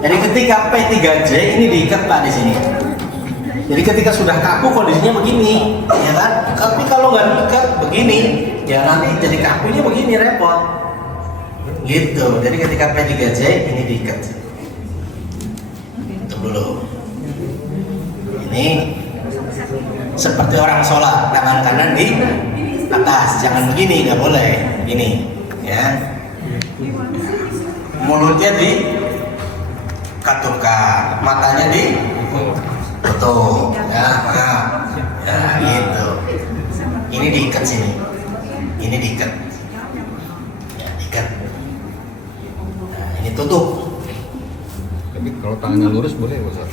Jadi ketika P3J ini diikat Pak di sini. Jadi ketika sudah kaku kondisinya begini, ya kan? Tapi kalau nggak diikat begini, ya nanti jadi kakunya begini repot. Gitu. Jadi ketika P3J ini diikat. Tunggu dulu. Ini seperti orang sholat, tangan kanan di atas, jangan begini, nggak boleh. Ini, ya. Mulutnya di katupkan, matanya di tutup, ya, gitu. Ini diikat sini, ini diikat, ya, diikat. Nah, ini tutup. Tapi kalau tangannya lurus boleh Ustaz?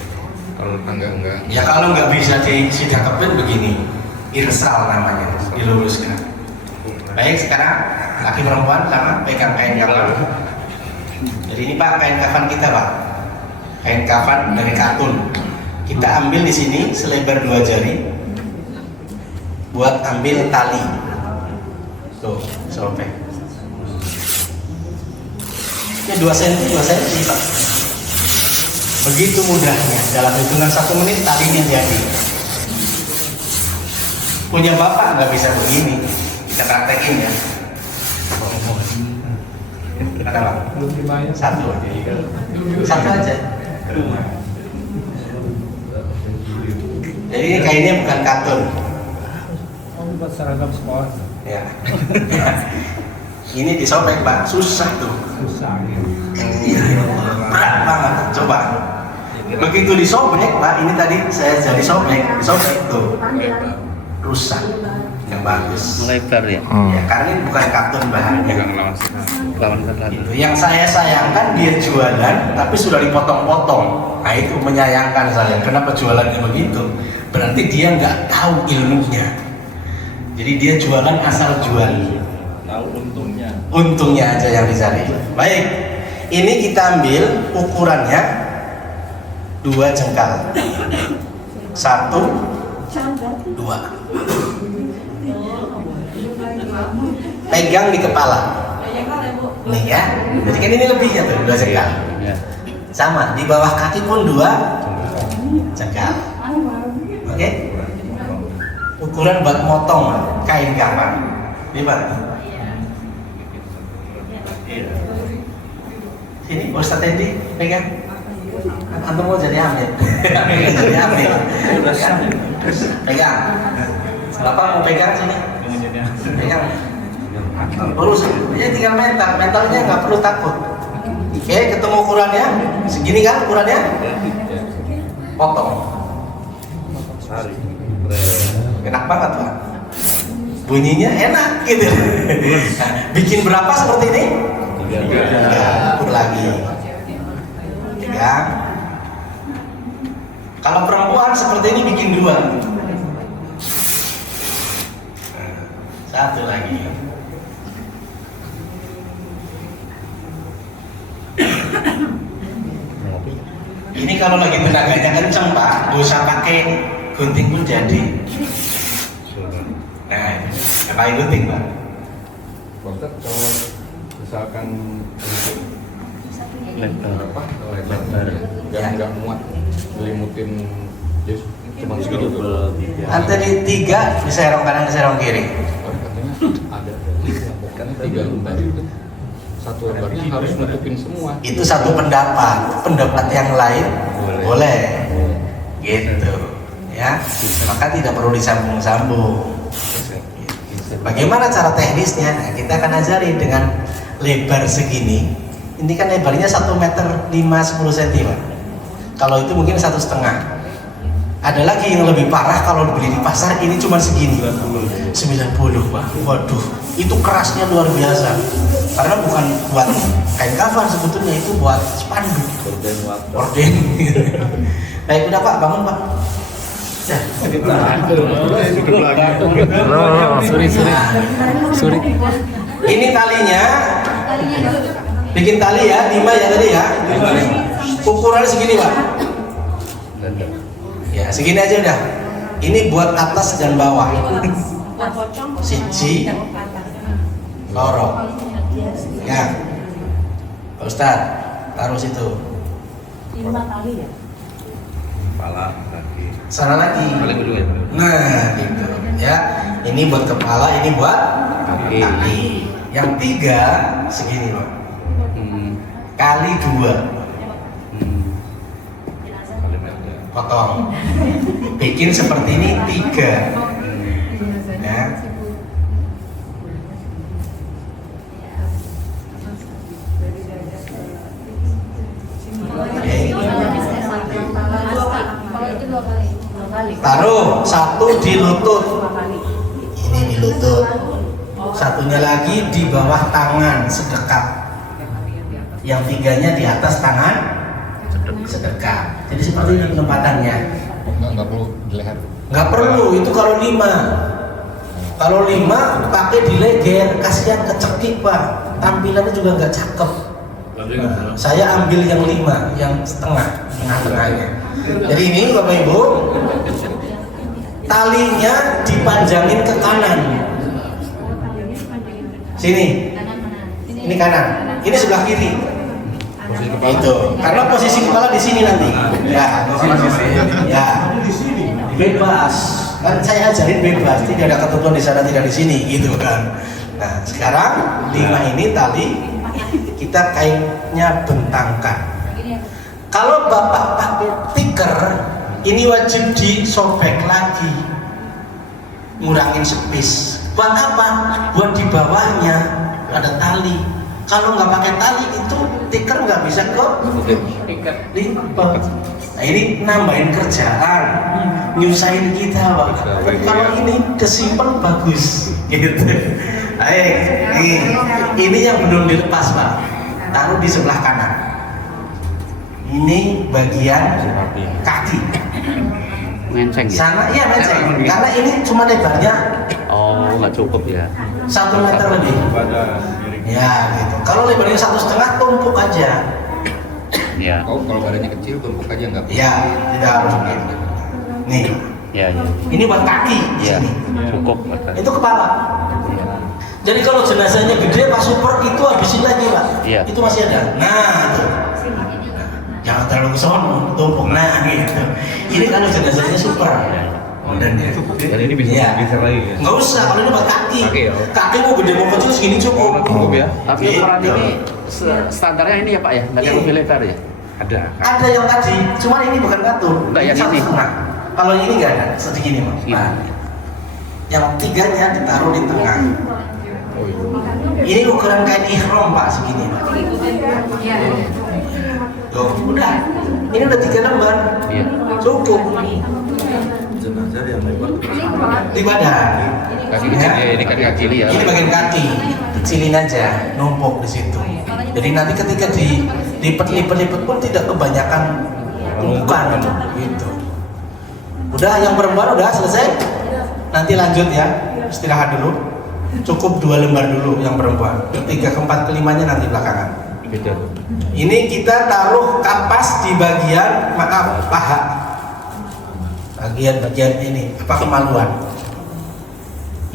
Kalau enggak? Ya kalau nggak bisa dicakepin begini, irsal namanya, diluruskan. Baik, sekarang laki perempuan sama pegang kain kafan. Jadi ini Pak kain kafan kita Pak. Kain kafan dari katun. Kita ambil di sini selebar 2 jari buat ambil tali. Tuh, sobek. Ya 2 cm Pak. Begitu mudahnya, dalam hitungan 1 menit talinya jadi. Punya bapak nggak bisa begini, kita praktekin ya. Kata Pak, satu aja. Jadi ini kainnya bukan katun. Buat seragam sekolah. Ya. Ini disobek Pak, susah tuh. Susah ya. Iya, berat banget. Coba. Begitu disobek Pak, ini tadi saya jadi disobek tuh, rusak, yang bagus. Melebar ya. Ya, karena ini bukan katun bahannya. Lawan kan Itu. Yang saya sayangkan dia jualan, tapi sudah dipotong-potong. Nah itu menyayangkan saya. Kenapa jualannya begitu? Berarti dia nggak tahu ilmunya. Jadi dia jualan asal jual. tahu untungnya. Untungnya aja yang dicari. Baik, ini kita ambil ukurannya 2 jengkal. 1, 2. Pegang di kepala. Nih ya. Jadi kan ini lebihnya tuh 2 jengkal. Ya. Sama, di bawah kaki pun 2 jengkal. Oke? Ukuran buat motong kain kafan. Lihat. Sini Ustaz Tendi pegang. Antum mau jadi amil. Jadi amil. Pegang. Bapak mau pegang sini. Pegang. Urus. Ya tinggal mentalnya nggak perlu takut. Oke, ketemu ukurannya. Segini kan ukurannya? Potong. Enak banget Pak. Bunyinya enak gitu. Bikin berapa seperti ini? 3. Ukur lagi. Pegang. Kalau perempuan seperti ini bikin 2. 1 lagi. Ini kalau lagi tenaganya kenceng Pak, gak usah pakai gunting pun jadi. Nah, pakai gunting Pak. Ustaz, kalau misalkan untuk Lebar. lebar nggak muat ngelimutin just cuma segitu tuh. Nanti di 3 diserong kanan diserong kiri. Katanya ada kan 3 lembar itu. 1 lembarnya harus nutupin semua. Itu satu pendapat yang lain boleh. Gitu. Ya. Maka tidak perlu disambung-sambung. Bagaimana cara teknisnya? Nah, kita akan ajari dengan lebar segini. Ini kan lebarnya 1 meter 5-10 cm Pak. Kalau itu mungkin 1,5. Ada lagi yang lebih parah kalau beli di pasar, ini cuma segini 90 Pak. Waduh, itu kerasnya luar biasa. Karena bukan buat kain kafan sebetulnya, itu buat spanduk. Orden. Baik, udah Pak, bangun Pak. Sorry. Ini talinya, bikin tali ya, 5 ya tadi ya. Ukurannya segini Pak. Ya segini aja udah. Ini buat atas dan bawah. Siji, loro. Ya, Pak Ustadz, taruh situ. 5 kali ya? Kepala, kaki. Sana lagi. Paling dulu ya. Nah, gitu ya. Ini buat kepala, ini buat kaki. Yang 3 segini Pak. Kali 2. Potong. Bikin seperti ini 3. Ya. Taruh 1 di lutut. Ini di lutut. Satunya lagi di bawah tangan sedekat. Yang 3-nya di atas tangan sedekat. Jadi seperti ini penempatannya. Nggak perlu di leher. Nggak perlu, itu kalau 5. Kalau 5 pakai di leher, kasihan kecekik Pak. Tampilannya juga nggak cakep. Nah, saya ambil yang 5, yang setengah, tengah-tengahnya. Jadi ini Bapak Ibu, talinya dipanjangin ke kanan. Sini. Ini kanan. Ini sebelah kiri. Itu. Karena posisi kepala di sini nanti. Ya. Ya. Bebas. Kan saya ajarin bebas. Tidak ada ketentuan di sana, tidak di sini, gitu kan. Nah, sekarang 5 ini tali kita kainnya bentangkan. Kalau Bapak pakai tikar, ini wajib disobek lagi, ngurangin spes. Buat apa? Buat di bawahnya ada tali. Kalau nggak pakai tali itu tikar nggak bisa ke lipat. Nah ini nambahin kerjaan, nyusahin kita Pak. Kalau ini udah simple bagus, gitu. Ini yang belum dilepas Pak. Taruh di sebelah kanan. Ini bagian kaki. Menceng ya? Sana iya menceng. Karena ini cuma lebarnya Oh, nggak cukup ya? 1 meter lebih. Ya gitu. Kalau lebarnya 1,5 tumpuk aja. Iya. Kalau badannya kecil tumpuk aja nggak perlu. Ya tidak harus begitu. Nih, Iya, iya. ini buat kaki di Iya, sini. cukup. Itu kepala. Iya. Jadi kalau jenazahnya gede Pak Super itu habisin lagi Pak. Iya. Itu masih ada. Nah, tuh. Jangan terlalu kesono, tumpuk. Nah, gitu. Ini kalau jenazahnya super. Dan dia. Dan ini bisa Iya. bisa lagi ya? Nggak usah, kalau ini buat kaki. Kaki ya? Kaki mau gede mau kecil segini cukup. Cukup ya? Tapi Gitu. ukuran ini standarnya ini ya Pak ya? Nggak terlalu lebar ya? Ada. Ada yang tadi, cuman ini bukan ngatur. Enggak, yang ini. 1,5. Kalau ini nggak ada, segini Mas. Nah, yang 3-nya ditaruh di tengah. Ini ukuran kain ihram Pak, segini Pak. Tuh, udah. Ini udah 3 lembar. Iya. Cukup. Jenazah yang lebar. Di badan. Kaki kecil ya, ini kaki kiri ya. Ini bagian kaki, kecilin aja, numpuk di situ. Jadi nanti ketika dilipet-lipet pun tidak kebanyakan tumpukan gitu. Udah, yang perempuan udah selesai. Nanti lanjut ya, istirahat dulu. Cukup 2 lembar dulu yang perempuan. Ketiga, keempat, kelimanya nanti belakangan. Beda. Ini kita taruh kapas di bagian paha. Bagian ini apa kemaluan.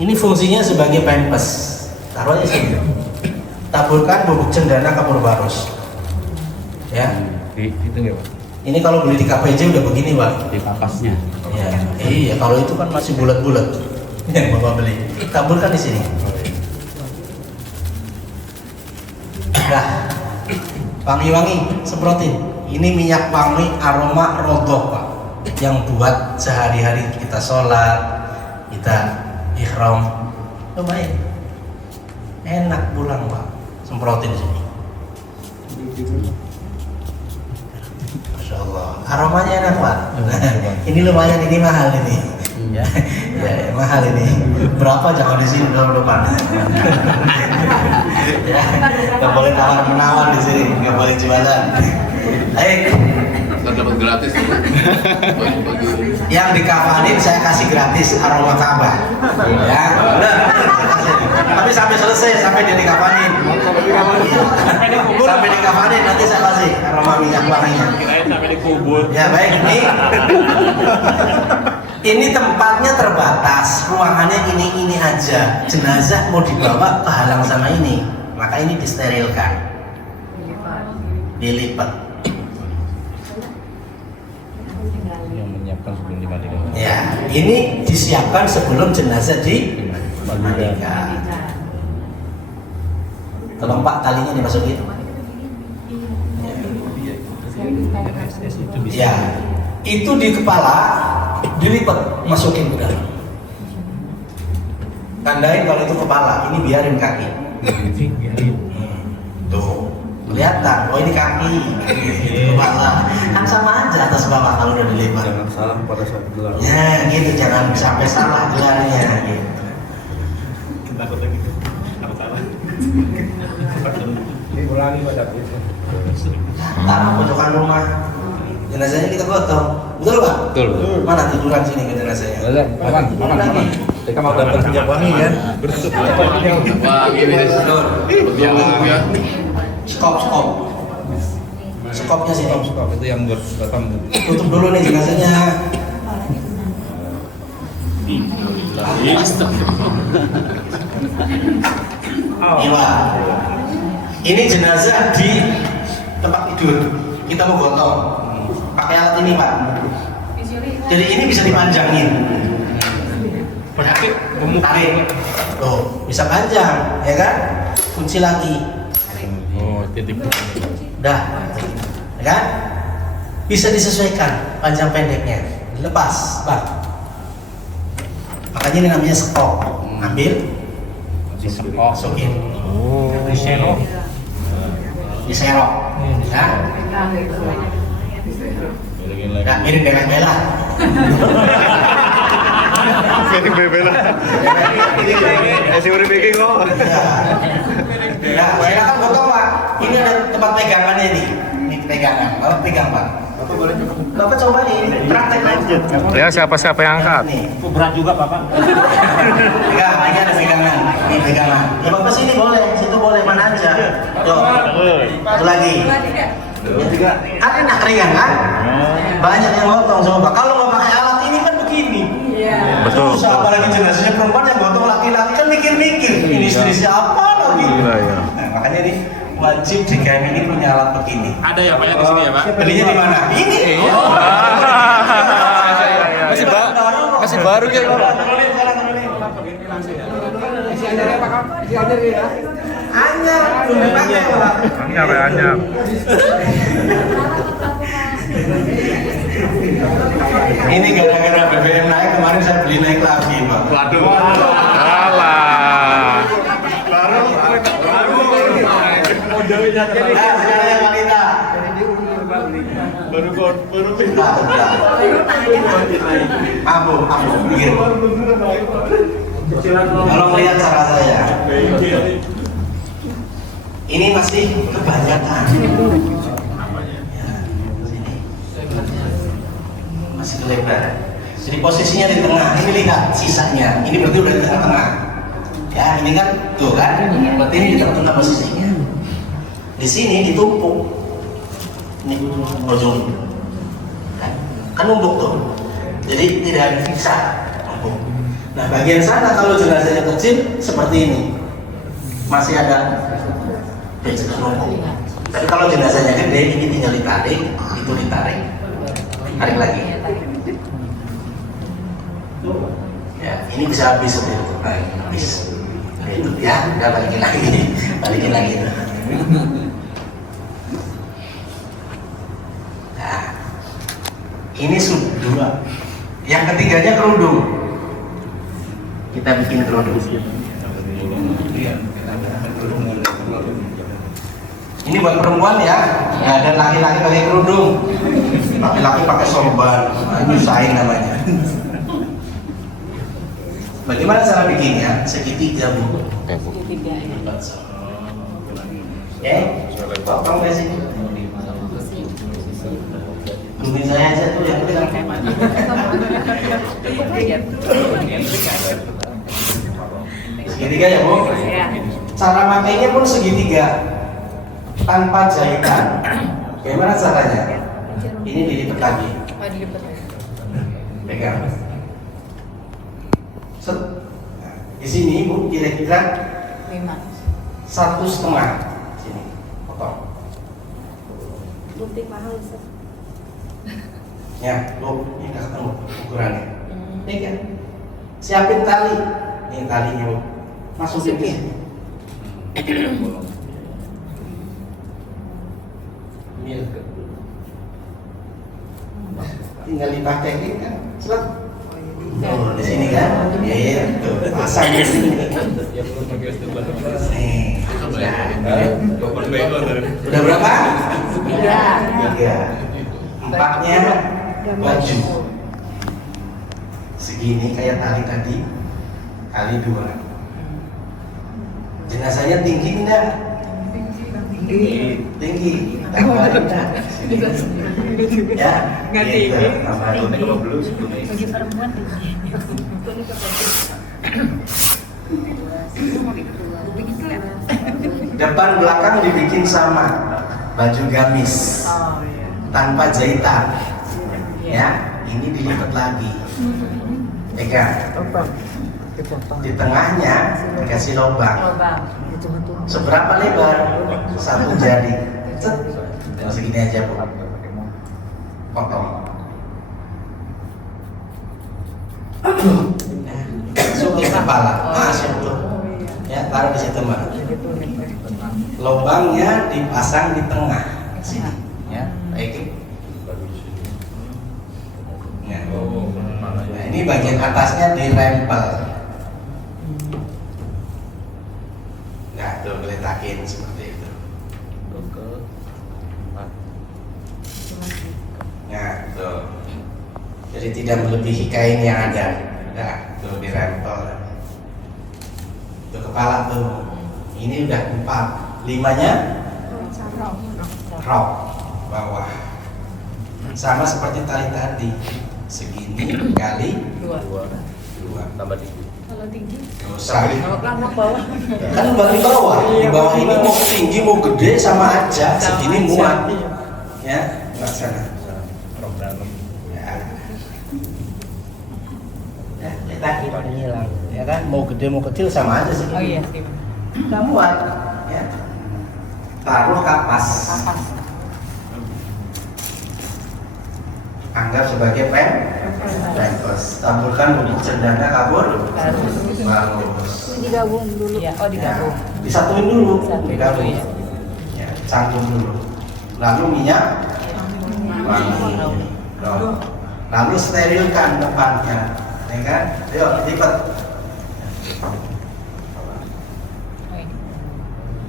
Ini fungsinya sebagai pempes. Taruh aja sini. Taburkan bubuk cendana kapur barus. Ya. Itu ya Pak? Ini kalau beli di KPJ udah begini Pak. Di kapasnya. Ya. Iya, kalau itu kan masih bulat-bulat. Yang Bapak beli. Taburkan di sini. Dah. Wangi-wangi, semprotin. Ini minyak wangi aroma rodoh Pak. Yang buat sehari-hari kita sholat, kita ihram, lumayan enak pulang Pak. Semprotin di sini. Masya Allah, aromanya enak Pak. Ini lumayan, ini mahal ini. Ya, ya mahal ini. Berapa jangan di sini dalam depan. Ya, nggak boleh tawar menawar di sini, nggak boleh jualan. Ayo, dapat gratis tuh. Baju-baju. Yang dikafanin saya kasih gratis aroma Ka'bah. Ya, benar. Tapi sampai selesai, sampai dia dikafanin. Sampai dikafanin nanti saya kasih aroma minyak wanginya. Kirain sampai dikubur. Ya baik, ini tempatnya terbatas, ruangannya ini aja. Jenazah mau dibawa kehalang sama ini, maka ini disterilkan, dilipat. Yang menyiapkan sebelum dimandikan. Ya, ini disiapkan sebelum jenazah dimandikan. Tolong Pak, talinya dimasukin. Ya, itu di kepala dilipat, masukin ke dalam. Tandain kalau itu kepala, ini biarin kaki. Tuh, kelihatan. Oh ini kaki, itu kepala. Kan sama aja atas bawah kalau udah dilipat. Jangan salah pada saat gelar. Ya, gitu. Jangan sampai salah gelarnya. Gitu. Takutnya gitu. Takut salah. Diulangi pada itu. Tanah pojokan rumah. Jenazahnya kita gotong. Betul Pak? Betul. Mana tiduran sini ke jenazahnya? Aman. Kita mau dapat minyak wangi kan? Wah, gini deh, Sur. Yang ya. Skop. Skopnya sini. Itu yang buat Batam. Tutup dulu nih jenazahnya. Iwa. Ini jenazah di tempat tidur. Kita mau gotong. Pakai alat ini Pak. Jadi ini bisa dipanjangin. Penyakit Tarik. Tuh, bisa panjang, ya kan? Kunci lagi. Oh, titip. Dah, ya kan? Bisa disesuaikan panjang pendeknya. Dilepas, Bang. Makanya ini namanya skop. Ambil, masukin, Diserok. diserok, ya. Nggak miring dengan bela. Miring bebela. Masih udah bikin kok. Ya, silakan gotong Pak. Ini ada tempat pegangannya nih. Ini pegangan. Bapak pegang Pak. Bapak coba nih, praktek aja. Ya siapa-siapa yang angkat? Nih, Berat juga Bapak. pegang. Ini ada pegangan. Ini pegangan. Ya Bapak sini boleh, situ boleh, mana aja. Yo, satu lagi. Kan enak ringan kan? Banyak yang gotong coba. Kalau nggak pakai alat ini kan begini. Betul. Susah, apalagi jenazahnya perempuan yang gotong laki-laki kan mikir-mikir. Ini istri siapa lagi? Iya, iya. Nah, makanya nih wajib DKM ini punya alat begini. Ada ya Pak ya di sini ya Pak? Belinya di mana? Ini. Masih baru kayak Anyar, belum dipakai Pak. Anyap. Ini gara-gara BBM naik kemarin saya beli naik lagi Pak. Waduh. Alah. Sekarang yang wanita. Baru Abu, pikir. Kalau melihat cara saya, ini masih kebanyakan. Ya, sini. Masih kelebar. Jadi posisinya di tengah. Ini lihat sisanya. Ini berarti udah di tengah-tengah. Ya, ini kan tuh kan. Berarti ini di tengah-tengah posisinya. Di sini ditumpuk. Ini ujung. Kan numpuk tuh. Jadi tidak ada sisa. Numpuk. Nah, bagian sana kalau jenazahnya kecil seperti ini. Masih ada numpuk. Tapi kalau jenazahnya gede, ini tinggal ditarik, itu ditarik. Tarik lagi. Ya, ini bisa habis seperti itu. Nah, habis. Nah, itu ya, udah balikin lagi. Nah, ini sudah dua. Yang ketiganya kerudung. Kita bikin kerudung. Ini buat perempuan ya, dan laki-laki pakai kerudung, laki-laki pakai sorban, nyusahin namanya. Bagaimana cara bikinnya? Segitiga Bu. Potong dari sini. Tungguin saya aja tuh yang kencang. Segitiga ya Bu? Cara makainya pun segitiga tanpa jahitan. Bagaimana caranya? Ini dilipat lagi. Pegang. Set. Nah, di sini Bu kira-kira 1,5 sini. Potong. Gunting mahal Ustaz. Ya, Bu, ini udah ketemu ukurannya. Ini kan. Siapin tali. Ini talinya Bu. Masukin ke sini. Mil. Tinggal dipraktekin kan. Cepat. Oh, di sini kan? Iya, tuh. Pasang di sini. Nih. Udah berapa? 3. 4-nya baju. Segini kayak tali tadi. Kali 2. Jenazahnya tinggi enggak? Tinggi. Tambahin enggak? Ya, Nggak gitu. tinggi. Tambahin. Bagi perempuan tinggi. Depan belakang dibikin sama. Baju gamis. Tanpa jahitan. Ya, ini dilipat lagi. Pegang. Di tengahnya dikasih lubang. Seberapa lebar? 1 jari. Cet. Segini aja Bu. Potong. Masukin kepala. Masuk tuh. Ya, taruh di situ Mbak. Lubangnya dipasang di tengah. Sini. Ya, baik. Ya. Nah, ini bagian atasnya dirempel. Nah, tuh geletakin seperti itu. Nah, tuh. Jadi tidak melebihi kain yang ada. Nah, tuh dirempel. Tuh kepala tuh. Ini udah 4. 5-nya rok bawah. Sama seperti tali tadi. Segini kali 2. Tambah dikit. Kalau tinggi, Usah. kalau bawah. Kan baru bawah. Di bawah ini mau tinggi mau gede sama aja. Segini muat. Ya, laksana. Ya, letakin hilang. Ya kan, mau gede mau kecil sama aja segini. Oh iya, Nggak muat. Ya. Taruh kapas. Anggap sebagai pempos. Taburkan bubuk cendana kabur. Bagus. Digabung dulu. Ya, oh digabung. Disatuin dulu. Satu. Digabung. Ya, canggung dulu. Lalu minyak wangi. Lalu sterilkan depannya. Ya kan? Yuk, lipat.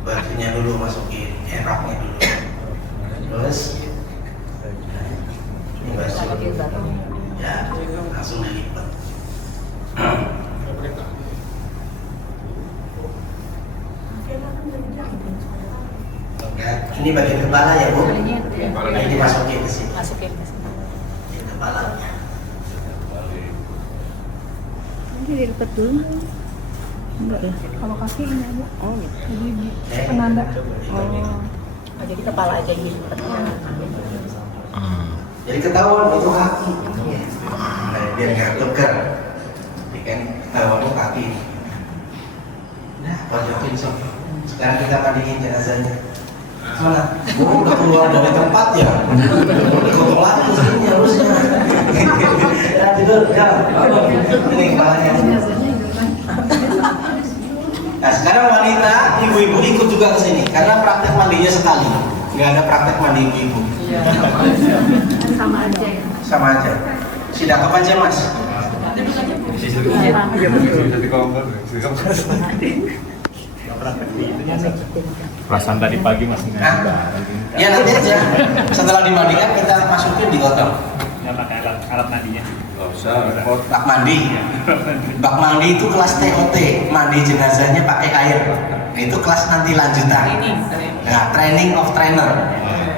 Bajunya dulu masukin, eraknya dulu. Terus ini baju. Ya, langsung dilipat. Ya, ini bagian kepala ya Bu. Ini dimasukin ke sini. Masukin ke sini. Ini kepalanya. Nanti dilipat dulu. Enggak ya? Kalau kaki ini ada. Oh, jadi Eh, penanda. Oh. Oh, jadi kepala aja gitu. Jadi ketahuan itu kaki. Nah, biar nggak tuker. Jadi kan ketahuan itu kaki. Nah, pojokin sob. Sekarang kita mandiin jenazahnya. Mana? Gua udah keluar dari tempat ya. Dikotong lagi sini harusnya. Ya tidur, ya. Ini kepalanya. Nah sekarang wanita, ibu-ibu ikut juga ke sini karena praktek mandinya sekali. Nggak ada praktek mandi ibu-ibu. Sama aja. Sama aja. Sidak apa aja Mas? Perasaan tadi pagi masih Ya nanti aja. Setelah dimandikan kita masukin di gotong. pakai alat mandinya. Nggak usah. Bak mandi. Bak mandi itu kelas TOT, mandi jenazahnya pakai air. Nah, itu kelas nanti lanjutan. Nah, training of trainer.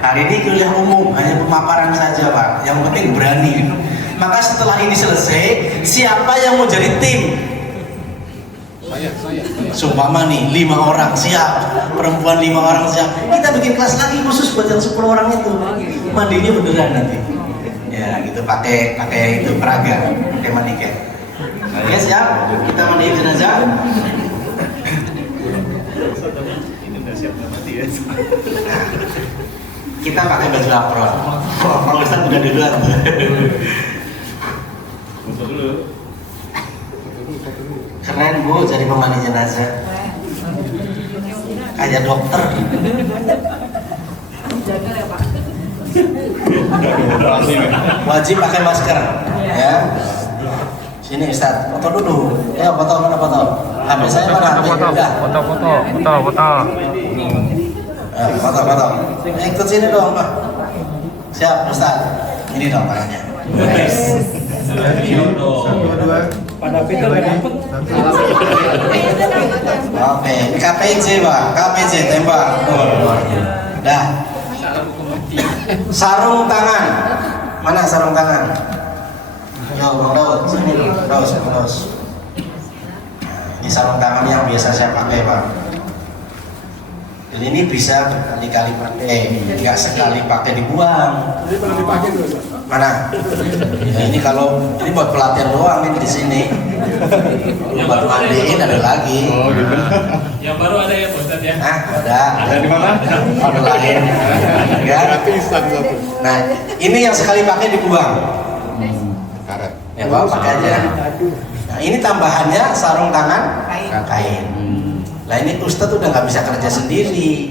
Hari ini kuliah umum, hanya pemaparan saja Pak. Yang penting berani. Maka setelah ini selesai, siapa yang mau jadi tim? Saya. Sumpama nih 5 orang siap, perempuan 5 orang siap. Kita bikin kelas lagi khusus buat yang 10 orang itu. Mandinya beneran nanti. Ya gitu pakai itu peraga, pakai maniken. Oke siap? Kita mandiin jenazah. Nah, kita pakai baju apron. Pak Ustadz udah di luar. Keren Bu jadi pemandi jenazah. Kayak dokter. Wajib pakai masker. Ya. Sini Ustadz, foto dulu. Ya foto mana foto? HP saya mana? Foto. Foto. Ikut sini dong Pak. Siap Ustadz. Ini dong tangannya. Pada Peter dapat. Oke, ini KPJ Pak. KPJ tembak. Dah. Sarung tangan. Mana sarung tangan? Yo, Bang Daud, sini dong. Daud. Ini sarung tangan yang biasa saya pakai Pak. Dan ini bisa berkali-kali pakai, nggak sekali pakai dibuang. Mana? Ya, ini buat pelatihan doang ini di sini. Buat mandiin ada lagi. Oh gitu. Yang baru ada ya Pak Ustadz ya? Nah, ada. Ada di mana? Ada lain. Ya. Nah, ini yang sekali pakai dibuang. Karet. Ya bawa pakai aja. Nah, ini tambahannya sarung tangan kain. Lah ini Ustadz udah nggak bisa kerja sendiri.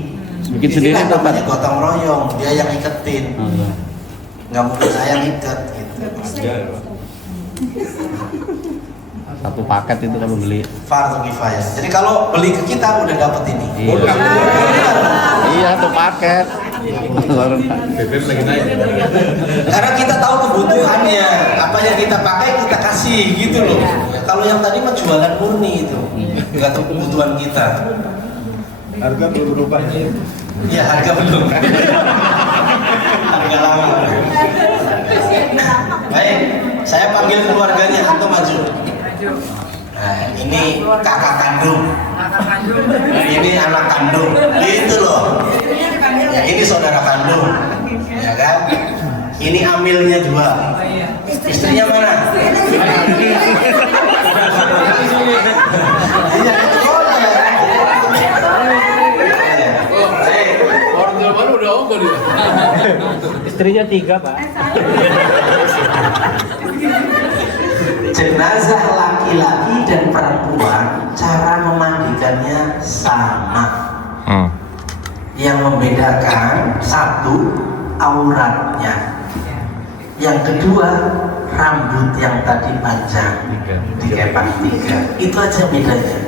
Bikin sendiri Inilah tuh, namanya gotong royong, dia yang iketin. Nggak mungkin saya ngiket gitu. Satu paket itu kalau beli. Fardhu kifayah. Jadi kalau beli ke kita udah dapet ini. Iya. Iya, satu paket. BBM lagi naik. Karena kita tahu kebutuhannya, apa yang kita pakai kita kasih gitu loh. Ya, kalau yang tadi mah jualan murni itu, nggak tahu kebutuhan kita. Harga belum berubah ya. Iya harga belum. Harga lama. Baik, saya panggil keluarganya atau maju. Nah, ini kakak kandung. Nah, ini anak kandung. Gitu loh. Ya ini saudara kandung. Ya kan? Ini amilnya 2. Istrinya mana? Iya, itu boleh. Orang tua baru udah ongkol dia. Istrinya 3 Pak. Jenazah laki-laki dan perempuan cara memandikannya sama. Yang membedakan satu auratnya, yang kedua rambut yang tadi panjang dikepak 3. Itu aja bedanya.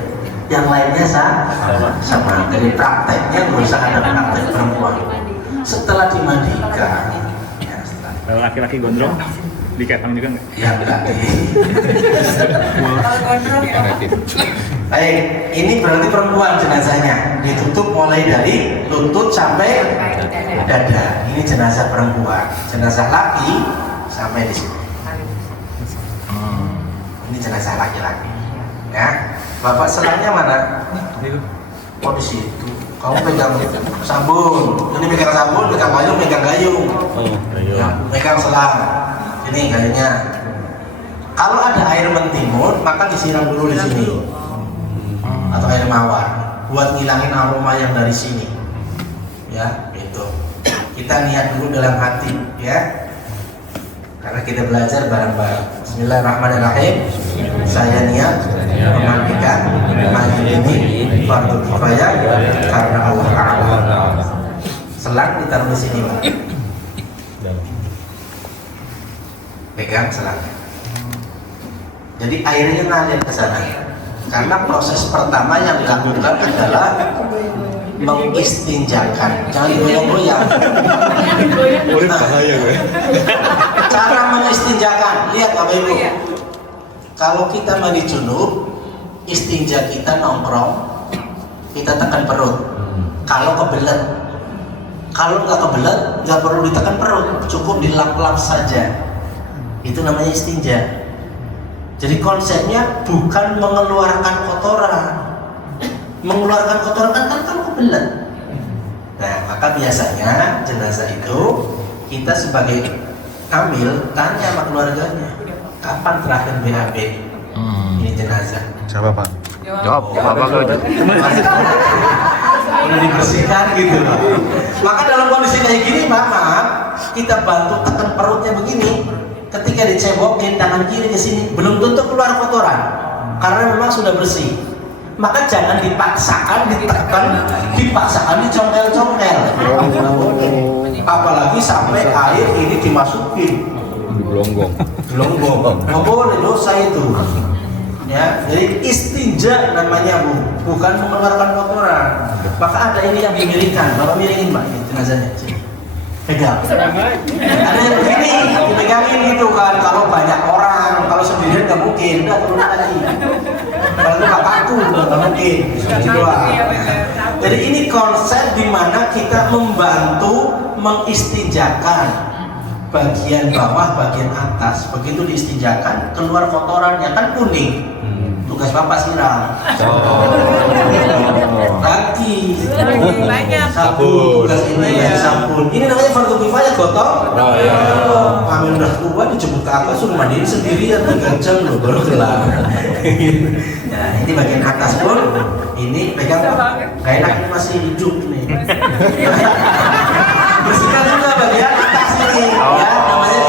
Yang lainnya sama. Jadi prakteknya nggak usah ada praktek perempuan. Setelah dimandikan, ya setelah Kalau laki-laki gondrong dikepang juga nggak? ya enggak. Baik, ini berarti perempuan jenazahnya ditutup mulai dari lutut sampai dada. Ini jenazah perempuan. Jenazah laki sampai di sini. Ini jenazah laki-laki. Ya, bapak selangnya mana? Oh di situ. Kamu pegang sabun. Ini pegang sabun, pegang gayung, pegang gayung. Ya, pegang selang. Ini gayungnya. Kalau ada air mentimun, maka disiram dulu di sini. Atau air mawar buat ngilangin aroma yang dari sini ya itu kita niat dulu dalam hati ya karena kita belajar bareng-bareng. Bismillahirrahmanirrahim. Saya niat memandikan mayit ini fardhu kifayah karena Allah Ta'ala. Selang ditaruh di sini Pak. Pegang selang, jadi airnya ngalir ke sana. Karena proses pertama yang dilakukan adalah mengistinjakan. Jangan digoyang-goyang. Cara mengistinjakan, lihat Bapak Ibu. Kalau kita mandi junub, istinja kita nongkrong, kita tekan perut. Kalau kebelet, Kalau nggak kebelet, nggak perlu ditekan perut, cukup dilap-lap saja. Itu namanya istinja. Jadi konsepnya bukan mengeluarkan kotoran. Mengeluarkan kotoran kan kebelet. Nah, maka biasanya jenazah itu kita sebagai amil tanya sama keluarganya, kapan terakhir BAB ini jenazah? Siapa Pak? Jawab, Bapak kalau Udah dibersihkan gitu. Maka dalam kondisi kayak gini, maaf, kita bantu tekan perutnya begini. Ketika dicebokin tangan kiri ke sini, belum tentu keluar kotoran karena memang sudah bersih. Maka jangan dipaksakan ditekan, dipaksakan dicongkel-congkel. Apalagi sampai air ini dimasukin Di Blonggong. nggak boleh, dosa itu. Ya, jadi istinja namanya Bu, bukan mengeluarkan kotoran. Maka ada ini yang dimiringkan, Bapak miringin Mbak jenazahnya. Pegang. Ada yang begini, dipegangin gitu kan. Kalau banyak orang, kalau sendirian nggak mungkin. Udah turun lagi. Kalau bapakku nggak mungkin. Gitu doang. Jadi ini konsep di mana kita membantu mengistinjakan bagian bawah, bagian atas. Begitu diistinjakan, keluar kotorannya kan kuning. Tugas Bapak siram. Lagi banyak. sabun, tugas ini ya sabun. Ini namanya fardu kifayah gotong. Amin udah tua dijemput ke atas suruh mandiri sendirian 3 jam loh baru kelar. Nah, ini bagian atas pun ini pegang Pak. Gak enak ini masih hidup nih. Bersihkan juga bagian atas ini ya, namanya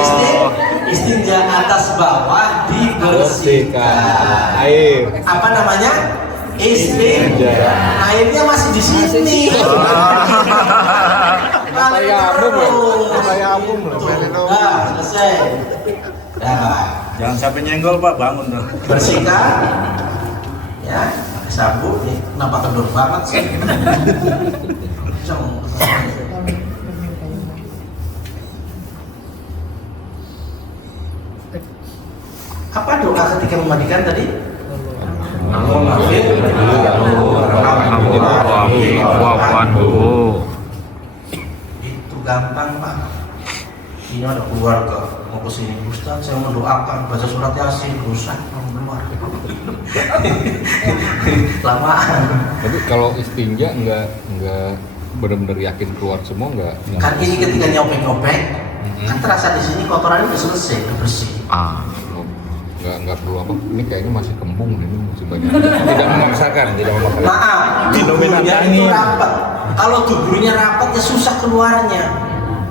istinja atas bawah dibersihkan. Air. Apa namanya? Istinja. Airnya masih di sini. Tayamum loh. Nah, selesai. Nah, Jangan sampai nyenggol Pak, bangun dong. bersihkan. Ya, pakai sabun nih. Kenapa kendor banget sih? Apa doa ketika memandikan tadi? Itu gampang Pak. Ini ada keluarga mau ke sini, Ustaz saya mendoakan baca surat Yasin, rusak mau keluar. Lamaan. Tapi kalau istinja nggak benar-benar yakin keluar semua nggak? Kan ini ketika nyopek-nyopek, kan terasa di sini kotoran udah selesai, udah bersih. Nggak perlu apa? Ini kayaknya masih kembung, ini masih banyak. Tidak memaksakan. Maaf, tubuhnya itu rapat. Kalau tubuhnya rapat ya susah keluarnya.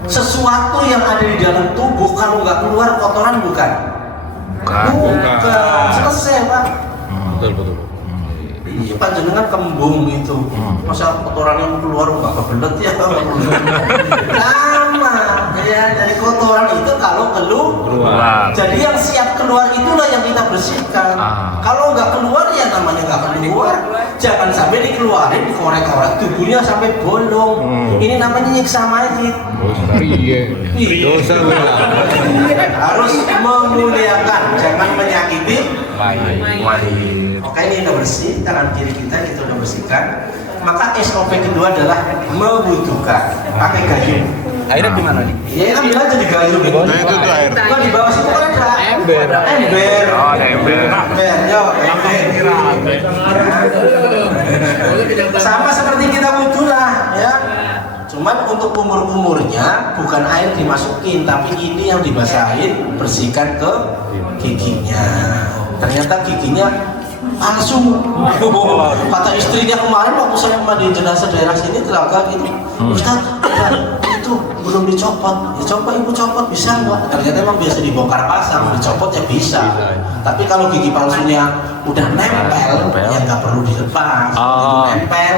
Sesuatu yang ada di dalam tubuh kalau nggak keluar kotoran bukan. Selesai Pak. Betul. Iya panjenengan kembung itu. Masa kotorannya mau keluar nggak kebelet ya? Lama ya, dari kotoran itu kalau keluar. Jadi yang siap keluar itulah yang kita bersihkan. Kalau nggak keluar ya namanya nggak keluar. Jangan sampai dikeluarin, dikorek-korek tubuhnya sampai bolong. Ini namanya nyiksa mayit. Dosa Harus memuliakan, jangan menyakiti mayit. Oke, ini udah bersih, tangan kiri kita udah bersihkan. Maka SOP kedua adalah membutuhkan pakai gayung. Airnya di mana nih? Ya ambil aja di gayung. Nah, itu tuh air. Bukan di bawah situ kan ada ember. Oh, ada ember. Yo, ember. Sama seperti kita wudhu lah, ya. Cuman untuk kumur-kumurnya bukan air dimasukin, tapi ini yang dibasahin, bersihkan ke giginya. Ternyata giginya palsu. Kata istrinya kemarin waktu saya mandi jenazah daerah sini telaga gitu, Ustaz, itu belum dicopot. Ya coba ibu copot bisa nggak? Ternyata emang biasa dibongkar pasang, dicopot ya bisa. Tapi kalau gigi palsunya udah nempel, ya nggak perlu dilepas. Itu nempel,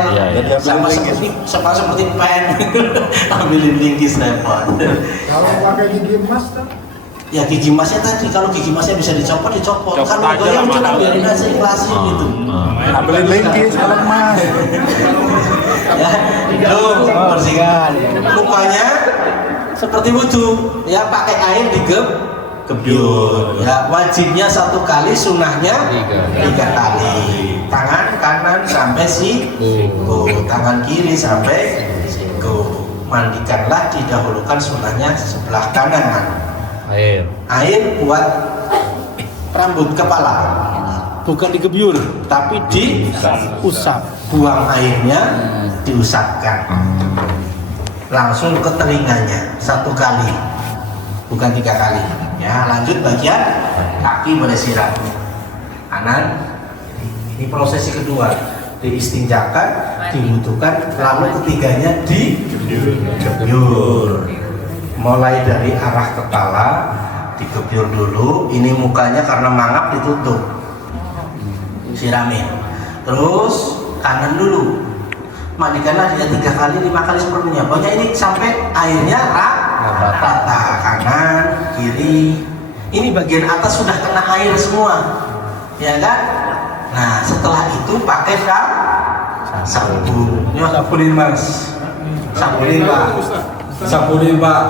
sama seperti pen. Ambilin linggis repot. Kalau pakai gigi emas kan? Ya gigi emasnya tadi, kalau gigi emasnya bisa dicopot, dicopot. Kalau goyang cuma biarin aja, ikhlasin gitu. Ambilin linggis kalau emas. Ya, itu bersihkan. Lukanya seperti wudhu, ya pakai air digebyur. Ya wajibnya 1 kali, sunahnya 3 kali. Tangan kanan sampai siku, tangan kiri sampai siku. mandikanlah, didahulukan sunnahnya sebelah kanan. Air buat rambut kepala, bukan digebyur, tapi diusap. Buang airnya, diusapkan. Langsung ke telinganya 1 kali, bukan 3 kali. Ya, lanjut bagian kaki boleh siram. Kanan. Ini prosesi kedua, diistinjakan, diwudukan, lalu ketiganya digebyur. Mulai dari arah kepala digebyur dulu. Ini mukanya karena mangap ditutup, siramin. Terus kanan dulu, mandikanlah dia 3 kali, 5 kali seperlunya. Pokoknya ini sampai airnya rata. Kanan, kiri. Ini bagian atas sudah kena air semua, ya kan? Nah, setelah itu pakai sabun. Ya, sabunin mas, sabunin pak, sabunin pak,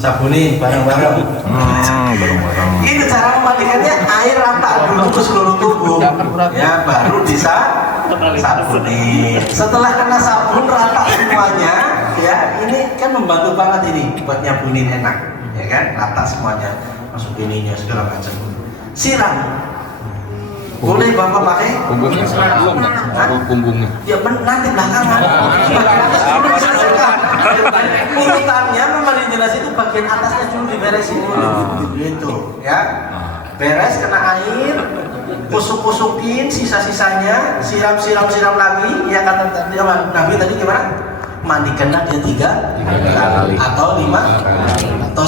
sabunin bareng-bareng. Ini cara memandikannya, air rata dulu ke seluruh tubuh, ya, baru bisa sabunin. Setelah kena sabun rata semuanya, ya, ini kan membantu banget ini buat nyabunin enak, ya kan? Rata semuanya, masukin ininya segala macam. Siram. Boleh bapak pakai? Punggungnya belum nggak? Punggungnya. Ya nanti belakangan. Urutannya memang jelas itu bagian atasnya dulu diberesin dulu, gitu, ya. Beres kena air, kusuk-kusukin sisa-sisanya, siram lagi. Ya kata Nabi tadi gimana? Mandikanlah dia 3 kali atau 5 atau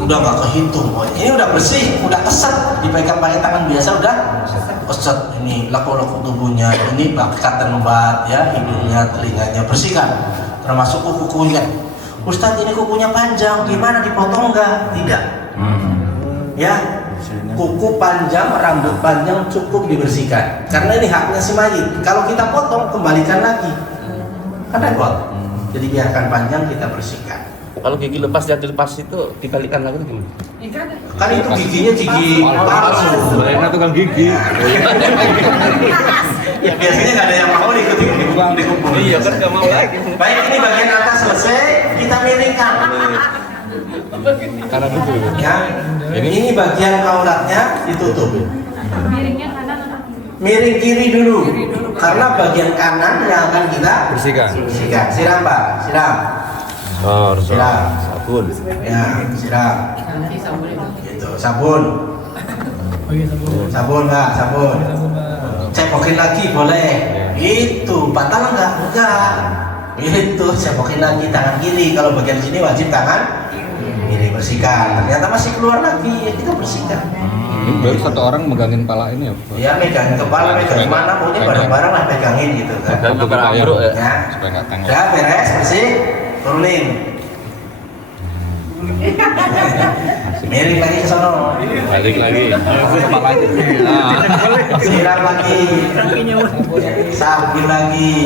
udah nggak kehitung. Ini udah bersih, udah keset, dipegang pakai tangan biasa udah keset. Ini laku-laku tubuhnya, ini bakatan obat, ya, hidungnya, telinganya bersihkan, termasuk kukunya. Ustadz, ini kukunya panjang, gimana, dipotong nggak? Tidak. Ya, kuku panjang, rambut panjang cukup dibersihkan, karena ini haknya si mayit. Kalau kita potong, kembalikan lagi, kan repot. Jadi biarkan panjang, kita bersihkan. Kalau gigi lepas dan dilepas itu dibalikan lagi gimana? Kan itu giginya gigi palsu. Mereka tukang gigi. Ya biasanya nggak ada yang mau ikuti dikumpul. Iya kan nggak mau lagi. Baik, ini bagian atas selesai, kita miringkan. Karena dulu. Ya, ini bagian auratnya ditutup. Miringnya kanan atau kiri? Miring kiri dulu, karena bagian kanan yang akan kita Bersihkan. Siram pak, siram. Siram. Sabun. Ya, siram. Gitu, sabun. Sabun nggak? Sabun. Cepokin lagi boleh. Itu batal nggak? Enggak. Itu cepokin lagi tangan kiri. Kalau bagian sini wajib tangan kiri bersihkan. Ternyata masih keluar lagi, ya kita bersihkan. Baru 1 orang megangin pala ini ya? Ya megangin kepala, megangin mana, pokoknya bareng-bareng lah pegangin gitu kan. Ya. Supaya nggak tengok. Udah beres, bersih, turunin. Miring lagi ke sono. Balik lagi. Kepalanya. Siram lagi. Sabun lagi.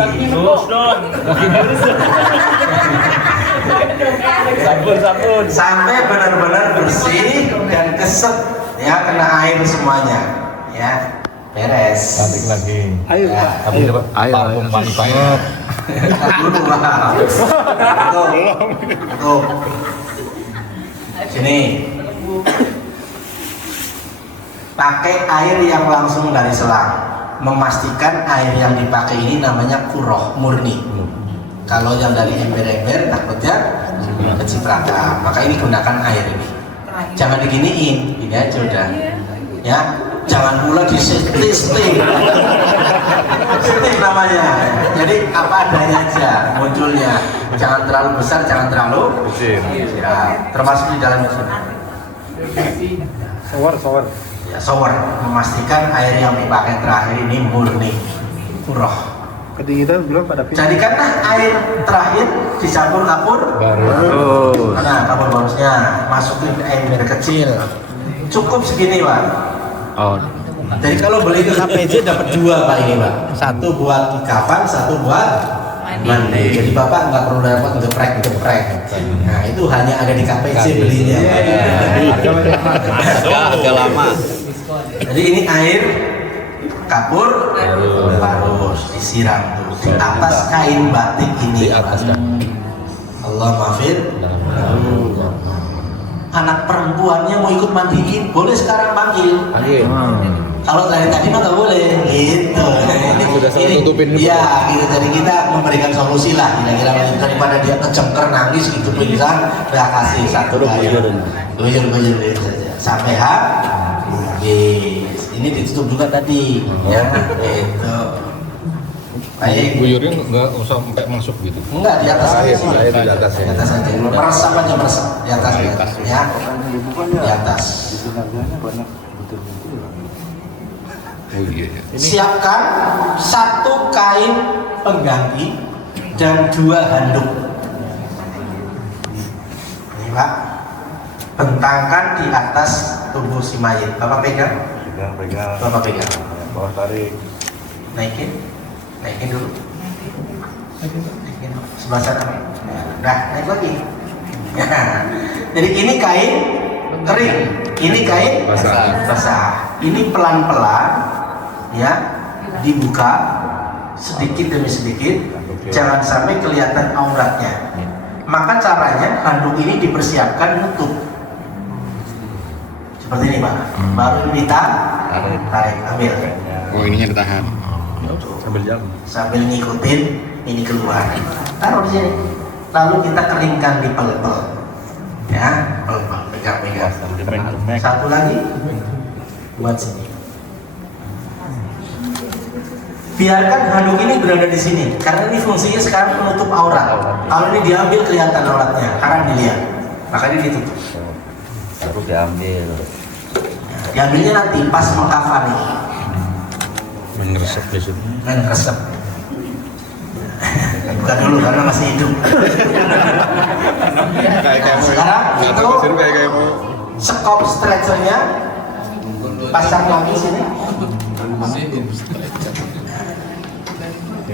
Sabun. Sampai benar-benar bersih dan keset, ya, kena air semuanya, ya, beres. Balik lagi. Ayo, Ya. Tapi Pak, parfum wangi banget. Dulu Pak. Tuh. Sini. Pakai air yang langsung dari selang. Memastikan air yang dipakai ini namanya kuroh, murni. Kalau yang dari ember-ember takutnya kecipratan. Maka ini gunakan air ini. Jangan diginiin, ini aja udah. Ya, jangan pula di-steam. Steam namanya. Jadi apa adanya aja munculnya. Jangan terlalu besar, jangan terlalu kecil. Ya, termasuk di dalam itu. Shower. Ya, shower, memastikan air yang dipakai terakhir ini murni, kuroh. Kedinginan belum pada pindah. Jadikanlah air terakhir dicampur kapur baru. Nah, kapur barusnya masukin ke ember kecil. Cukup segini Pak. Oh. Jadi kalau beli ke KPJ dapat 2 Pak ini Pak. Satu buat di kapan, satu buat mandi. Jadi Bapak nggak perlu dapat geprek. Nah itu hanya ada di KPJ belinya. Agak lama. Jadi ini air kapur harus disiram tuh di atas kain batik ini. Di atas kan. Allah maafir. Anak perempuannya mau ikut mandiin, boleh sekarang panggil. Kalau dari tadi mah nggak boleh, gitu. Sudah salah tutupin dulu. Iya, gitu. Jadi kita memberikan solusi lah, kira-kira daripada dia kecengker nangis gitu pingsan, udah kasih satu guyur gitu saja. Sampai habis. Ini ditutup juga tadi, ya. Gitu. Baik. Guyurnya nggak usah sampai masuk gitu. Enggak, di atas aja sih. Air di atas ya. Di atas aja. Meresap aja meresap di atas ya. Di atas. Oh iya. Siapkan 1 kain pengganti dan 2 handuk. Ini Pak, bentangkan di atas tubuh si mayit. Bapak pegang. Pegang. Bapak pegang. Bawah tarik. Naikin dulu. Naikin sebelah sana. Nah, naik lagi. Jadi ini kain kering, ini kain basah. Ini pelan-pelan, ya, dibuka sedikit demi sedikit, jangan sampai kelihatan auratnya. Maka caranya handuk ini dipersiapkan nutup. Seperti ini Pak. Baru tarik, ambil. Oh ininya ditahan. Sambil ngikutin ini keluar, taruh di sini, lalu kita keringkan di pel-pel, ya, pel-pel, pegang. Satu lagi buat sini. Biarkan handuk ini berada di sini, karena ini fungsinya sekarang menutup aurat. Kalau ini diambil kelihatan auratnya, karena dilihat, makanya ditutup. Baru diambil. Diambilnya nanti pas mengkafani. Mengeresep di situ. Resep. Bukan dulu karena masih hidup. Sekarang itu sekop stretchernya pasang lagi sini.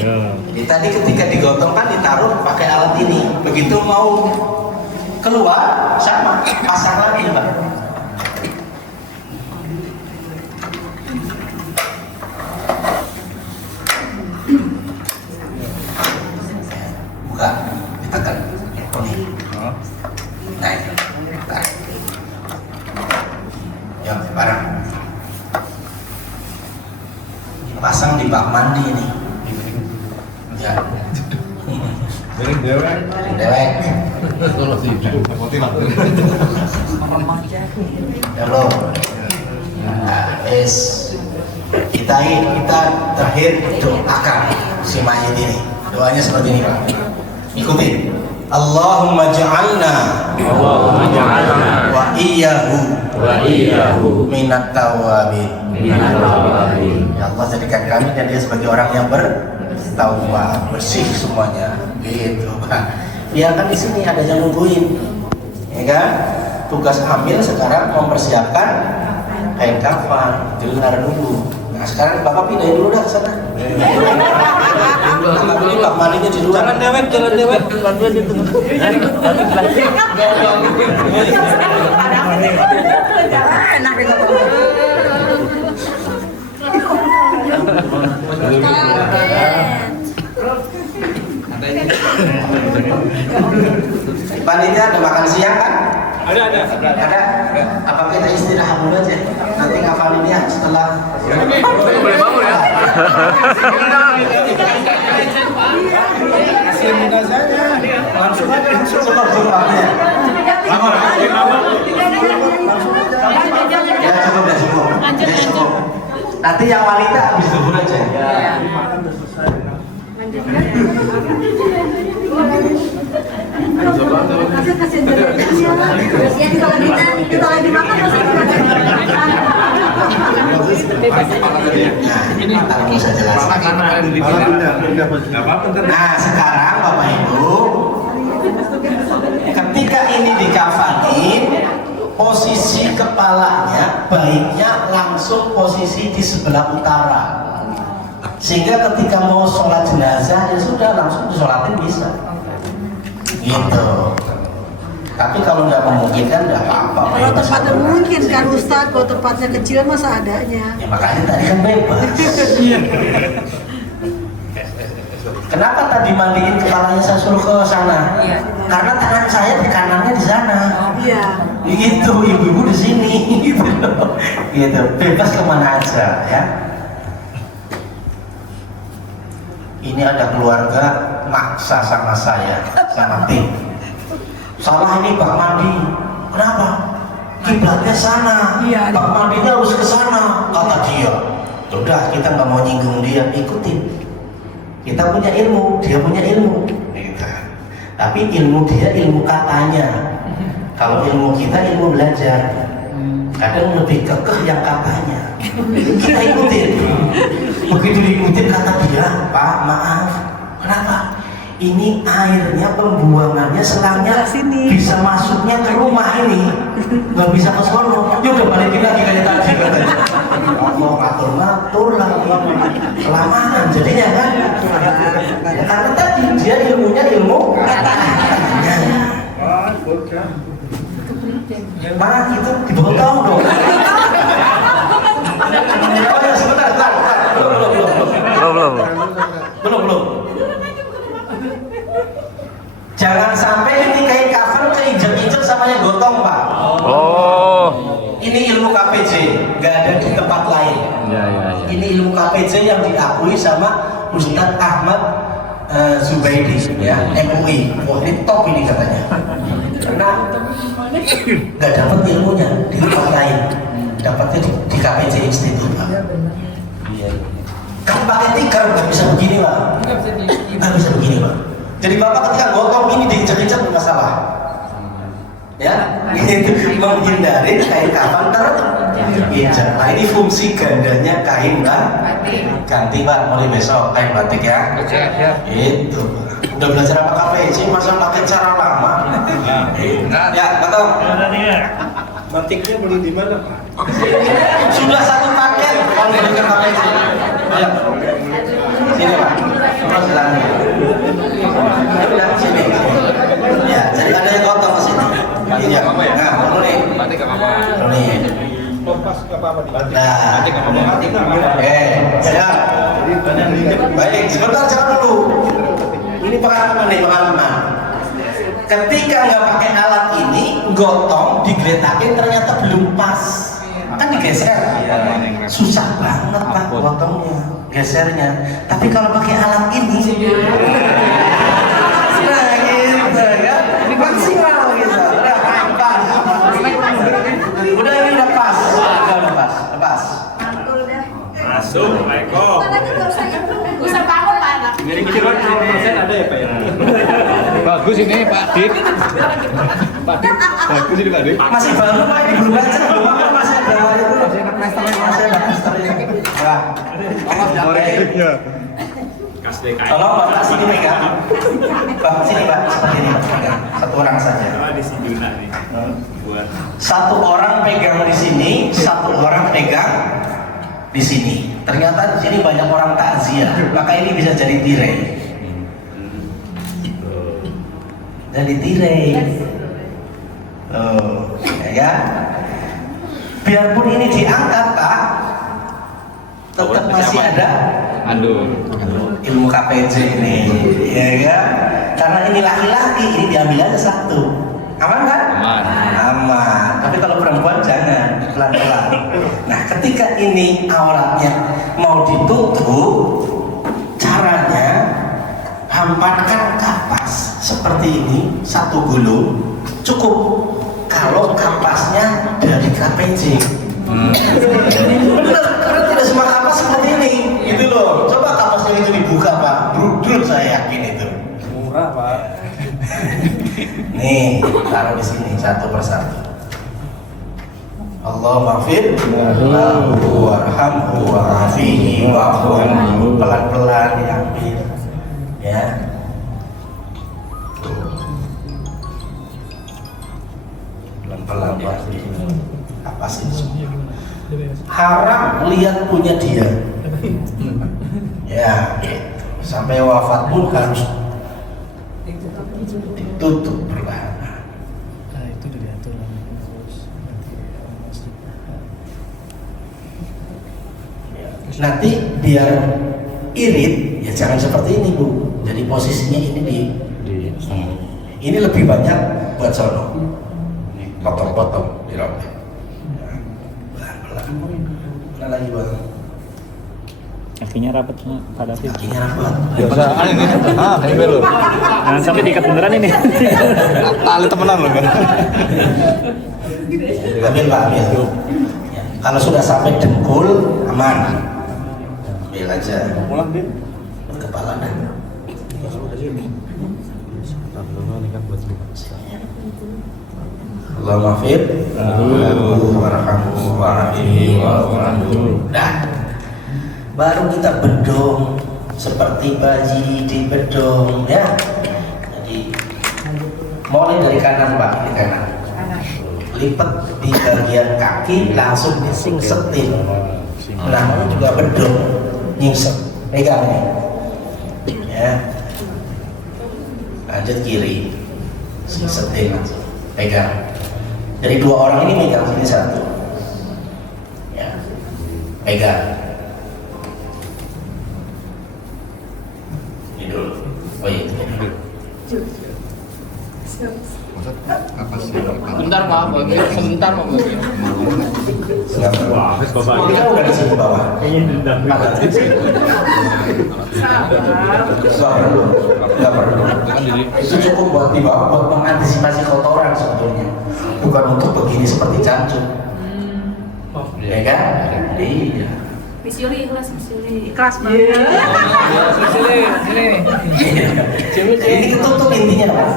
Jadi tadi ketika digotong kan ditaruh pakai alat ini. Begitu mau keluar sama pasang lagi Pak. Ditekan ini. Nah, tarik. Ya, barang. Pasang di bak mandi ini. Ya. Dewek. Ya belum. Nah, kita terakhir doakan si mayit ini. Doanya seperti ini Pak. Ikutin. Allahumma ja'alna wa iyyahu minat tawabin. Ya Allah, jadikan kami dan dia sebagai orang yang bertaubat, bersih semuanya. Gitu Pak. Biarkan di sini ada yang nungguin. Ya kan? Tugas hamil sekarang mempersiapkan kain kafan, gelar dulu. Nah, sekarang Bapak pindahin dulu dah ke sana. Ini Pak mandinya di luar. Jangan dewek. Mandinya di tengah. Enak itu. Panitia ada makan siang kan? Ada. Apa kita istirahat dulu aja? Nanti kafaninnya setelah. Boleh bangun ya. Kasih jenazahnya. Langsung aja. Cukup ya. Ya cukup. Nanti yang wanita habis dulu aja. Kita lagi makan Ini aku bisa jelaskan. Nah sekarang Bapak Ibu, ketika ini dikafanin, posisi kepalanya baiknya langsung posisi di sebelah utara, sehingga ketika mau sholat jenazah ya sudah langsung disolatin bisa. Gitu. Tapi kalau nggak memungkinkan nggak apa-apa. Kalau tempatnya mungkin kan Ustaz, kalau tempatnya kecil masa adanya. Ya makanya tadi kan bebas. Kenapa tadi mandiin kepalanya saya suruh ke sana? Karena tangan saya di kanannya di sana. Iya. Gitu, ibu-ibu di sini. Gitu, gitu. Bebas kemana aja ya. Ini ada keluarga maksa sama saya, sama tim. Salah ini bak mandi. Kenapa? Kiblatnya sana. Iya. Bak mandinya harus ke sana, kata dia. Udah, kita nggak mau nyinggung dia, ikutin. Kita punya ilmu, dia punya ilmu. Gitu. Tapi ilmu dia ilmu katanya. Kalau ilmu kita ilmu belajar. Kadang lebih kekeh yang katanya. Kita ikutin. Begitu diikutin kata dia, Pak maaf. Kenapa? Ini airnya pembuangannya selangnya bisa masuknya ke rumah ini, nggak bisa ke sono. Ya udah balikin lagi kayak tadi katanya. Allah ngatur-ngatur lagi, kelamaan jadinya kan. Ya, karena tadi dia ilmunya ilmu katanya. Pak itu dibotong dong. Oh ya sebentar. Belum. Jangan sampai ini kain kafan keinjek-injek sama yang gotong, Pak. Oh. Ini ilmu KPJ, nggak ada di tempat lain. Ya. Ini ilmu KPJ yang diakui sama Ustadz Ahmad Zubaidi, ya, MUI. Wah ini top ini katanya. Karena nggak dapat ilmunya di tempat lain, dapatnya di KPJ Institute, Pak. Kan pakai tikar nggak bisa begini, Pak. Nggak bisa begini, Pak. Jadi Bapak ketika gotong ini diinjak-injak nggak salah. Ya, itu menghindari kain kafan terinjak. Nah ini fungsi gandanya kain ganti Pak mulai besok kain batik ya. Itu. Udah belajar apa KPJ masa pakai cara lama? Ya, betul. Batiknya beli di mana, Pak? Sudah satu paket kalau belikan KPJ. Ayo. Sini Pak. Terus jalan. Sini. Ya, jadi ada yang gotong ke sini. Iya. Nah, boleh. Batik apa apa? Boleh. Kompas apa di batik? Nah, Batik apa apa? Batik namanya. siap. Jadi banyak lihat. Baik, sebentar jangan dulu. Ini pengalaman. Ketika nggak pakai alat ini, gotong digeletakin ternyata belum pas. Kan digeser. Susah banget Pak gotongnya, gesernya. Tapi kalau pakai alat ini, nah gitu ya, maksimal gitu. Udah pas. Udah ini udah pas. Lepas. Masuk, Eko. Usah bangun Pak. Kira-kira persen ada ya, Pak ya? Bagus ini Pak Dik. Pak Dik, bagus ini Pak Dik. Masih baru Pak, ini belum baca, masih ada itu, masih ada plasternya. Ya, awas jangan. Kas DKI. Tolong Bapak sini pegang. Bapak sini Pak, seperti ini Pak, pegang. Satu orang saja. Di Siduna nih. Buat Satu orang pegang di sini, satu orang pegang di sini. Ternyata di sini banyak orang takziah, maka ini bisa jadi tirai. Jadi tirai. Oh, ya. Biarpun ini diangkat Pak, tetap masih ada ilmu KPJ ini, ya kan? Karena ini laki-laki, ini diambil aja satu. Aman kan? Aman. Tapi kalau perempuan jangan, pelan-pelan. Nah, ketika ini auratnya mau ditutup, caranya hamparkan kapas seperti ini, satu gulung cukup. Kalau kapasnya dari KPJ. Benar, karena tidak semua kapas seperti ini, gitu loh. Coba kapasnya itu dibuka Pak, brudul saya yakin itu. murah, Pak. Nih, taruh di sini satu persatu. Allah maafir, lahu warhamhu wa'afihi wa'afu'anhu. Pelan-pelan diambil, ya. Pelan-pelan apa sih? Haram lihat punya dia. Ya, sampai wafat pun harus ditutup perlahan. Nanti biar irit Ya jangan seperti ini Bu. Jadi posisinya ini di ini lebih banyak buat sono. Potong-potong di robek. Pelan-pelan. Mana lagi Bang? Kakinya rapat Pak David. Kakinya rapat. Biasaan ini. Tempe lo. Jangan sampai diikat beneran ini. Tali temenan loh kan. Ambil Pak, ambil. Ya. Kalau sudah sampai dengkul aman. Ambil aja. Pulang Din. Kepala dan Allahumma fir Nah, baru kita bedong seperti bayi di bedong ya. Jadi mulai dari kanan Pak, di kanan. Lipat di bagian kaki langsung disingsetin. Namanya juga bedong, nyingset. Pegang nih. Ya. Lanjut kiri. Singsetin langsung. Pegang. Dari dua orang ini megang sini satu. Ya. Pegang. Ini dulu. Oh iya. Sebentar Pak, sebentar Pak. Wah, wis bapak. Ini kan udah di sini bawah. Ingin dendam. Nggak perlu. Nggak perlu. Itu cukup buat di bawah buat mengantisipasi kotoran sebetulnya. Bukan untuk begini seperti cancut. Ya kan? Iya. Misuri ikhlas misuri. Ikhlas banget. Ini ketutup intinya Pak.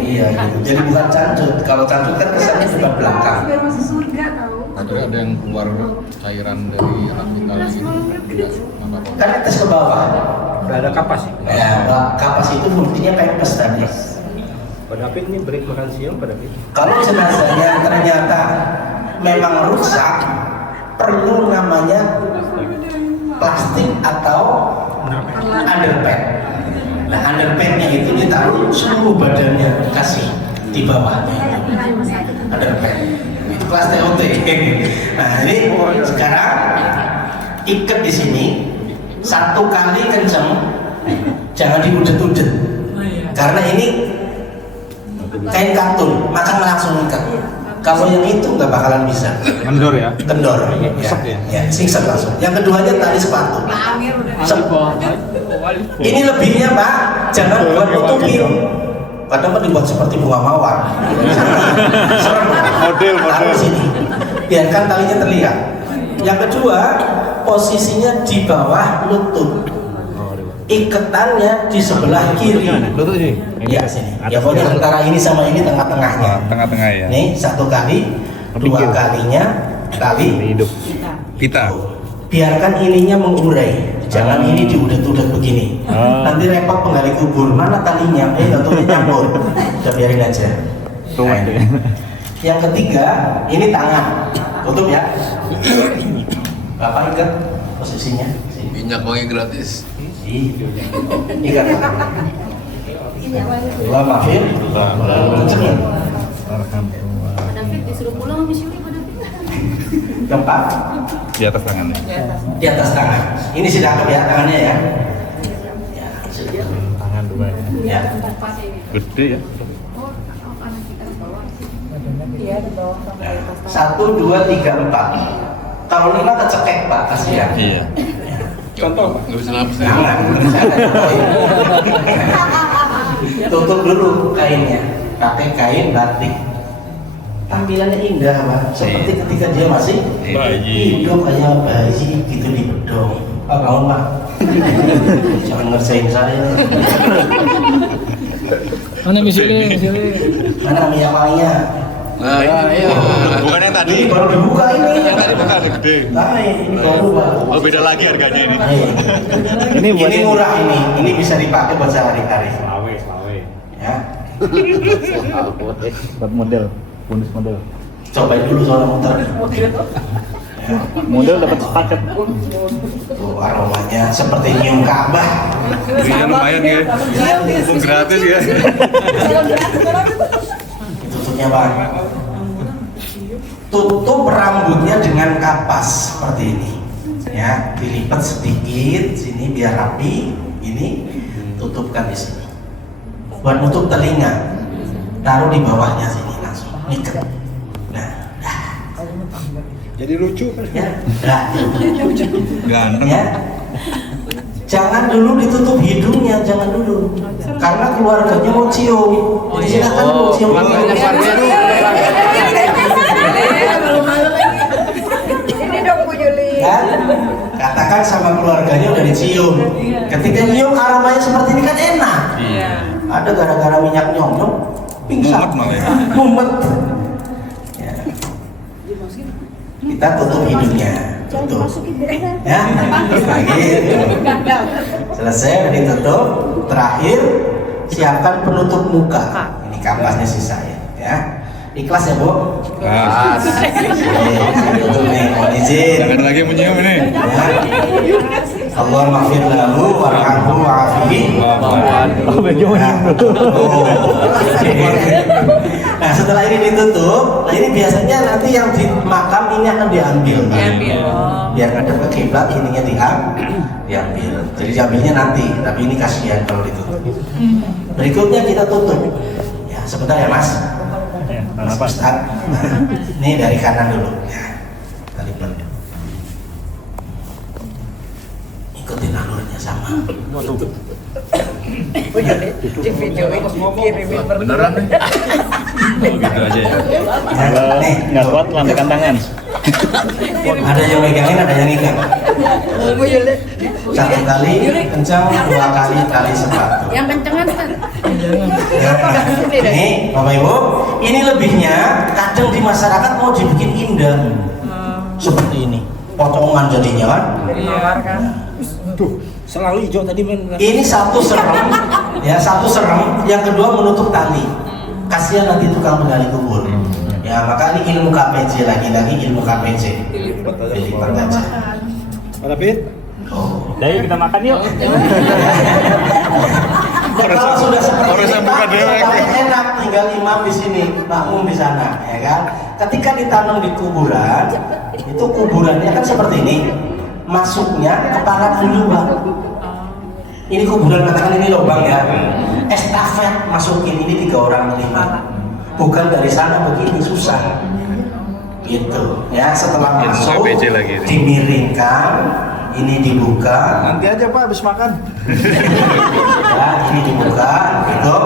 Iya gitu. Jadi bukan cancut. Kalau cancut kan kesannya bukan belakang. Biar masuk surga tahu. Ada yang keluar cairan dari apital gitu. Karena tes ke bawah. Udah ada kapas. Ya, kapas itu fungsinya pempes tadi. Pak David ini break makan siang Pak David. Kalau jenazahnya ternyata memang rusak, perlu namanya plastik atau underpad. Nah, underpadnya itu ditaruh seluruh badannya, kasih di bawahnya. Underpad. Itu kelas TOT. Nah, ini sekarang ikat di sini 1 kali kenceng, jangan diudet-udet. Karena ini kain katun, maka langsung ikat. Kalau yang itu nggak bakalan bisa. Kendor ya. Kendor. Ya, singset langsung. Yang keduanya tali sepatu. Ini lebihnya Pak, jangan buat nutupin. Kadang kan dibuat seperti bunga mawar. Serem. Model. Taruh sini. Biarkan talinya terlihat. Yang kedua, posisinya di bawah lutut. Iketannya di sebelah kiri. Lutut sih. Ya sini. Ya pokoknya antara ini sama ini tengah-tengahnya. Tengah-tengah ya. Nih 1 kali, 2 kalinya kali Hidup. Pita. biarkan ininya mengurai. Jangan ini diudet-udet begini. Nanti repot penggali kubur. Mana talinya? Tentunya nyampur. Udah biarin aja. Nah, yang ketiga, ini tangan. Tutup ya. Bapak ikat posisinya. Minyak wangi gratis. Ikat. Allah maafin. Kencengin. David disuruh pulang sama Misuri Pak David. Keempat. Di atas tangannya. Di atas tangan. Ini sudah ya tangannya ya. Ya, sudah. Tangan dua ya. Ya. Gede ya. Iya di bawah sampai atas. 1, 2, 3, 4. Kalau 5 kecekek Pak, kasihan. Iya. Contoh, nggak bisa nafas ya. Jangan. Tutup dulu kainnya. Pakai kain batik. Tampilannya indah Pak. Seperti ketika dia masih Bayi. hidup kayak bayi gitu di bedong. Pak bangun Pak. Jangan ngerjain saya. Mana misalnya? Mana minyak wanginya? Nah, iya. Bukan yang tadi. Ini baru dibuka ini. Yang tadi bukan gede. Nah, ini baru Pak. Oh beda lagi harganya ini. Ini murah ini. Ini bisa dipakai buat sehari-hari. Selawe. Ya. Buat model, bonus model. Cobain dulu soalnya muter. Model dapat paket. Tuh aromanya seperti nyium Ka'bah. Belinya lumayan ya. Mumpung gratis ya. Tutupnya Pak. Tutup rambutnya dengan kapas seperti ini. Ya, dilipat sedikit sini biar rapi. Ini tutupkan di sini. Buat nutup telinga, taruh di bawahnya sini langsung. Ikat. Nah, dah. Jadi lucu kan? Ya, dah. Ganteng. Ya. Jangan dulu ditutup hidungnya, jangan dulu. Karena keluarganya mau cium. Jadi silakan mau cium. Ini dong Bu Juli. Kan? Katakan sama keluarganya udah dicium. Ketika nyium aromanya seperti ini kan enak. Ada gara-gara minyak nyom-nyom pingsan. Mumet malah ya. Mumet. Ya. Kita tutup hidungnya. Tutup. Ya. Lagi. Selesai udah ditutup. Terakhir siapkan penutup muka. Ini kampasnya sisa ya. Ikhlas ya, Bu? Nah, Tutup nih, mohon izin. jangan lagi menyium ini. Allah maghfir lahu warhamhu wa'afihi. Oh, baju menyium dulu. Nah, setelah ini ditutup, nah ini biasanya nanti yang di makam ini akan diambil. Biar ngadep ke kiblat, ininya diambil. Jadi diambilnya nanti, tapi ini kasihan kalau ditutup. Berikutnya kita tutup. Ya, sebentar ya, Mas. Mas Ustaz. Nah, ini dari kanan dulu. Ya, tali pelan. Ikutin alurnya sama. Beneran nih. Gitu aja ya. Nih, Nggak kuat, lambaikan tangan. ada yang megangin, ada yang ikat. Satu kali kencang, dua kali tali sepatu. Yang kencengan kan? Ini Bapak Ibu, ini lebihnya kadang di masyarakat mau dibikin indah. Seperti ini, potongan jadinya kan. Tuh, selalu hijau tadi men. Ini satu serem, ya satu serem. Yang kedua menutup tali. Kasihan nanti tukang penggali kubur. Ya maka ini ilmu KPJ lagi ilmu KPJ. Dilipat aja. Pak David, Oh. Jadi kita makan yuk. Dan kalau sudah seperti Harus ini, yang buka dewek. paling enak tinggal imam di sini, makmum di sana, ya kan? Ketika ditanam di kuburan, itu kuburannya kan seperti ini, masuknya kepala dulu bang. Ini kuburan katakan ini lubang ya, estafet masukin ini 3 orang 5, bukan dari sana begini susah. Gitu, ya setelah Ilmu masuk KPJ lagi ini. dimiringkan, ini dibuka. nanti aja Pak habis makan. Ya, ini dibuka, gitu,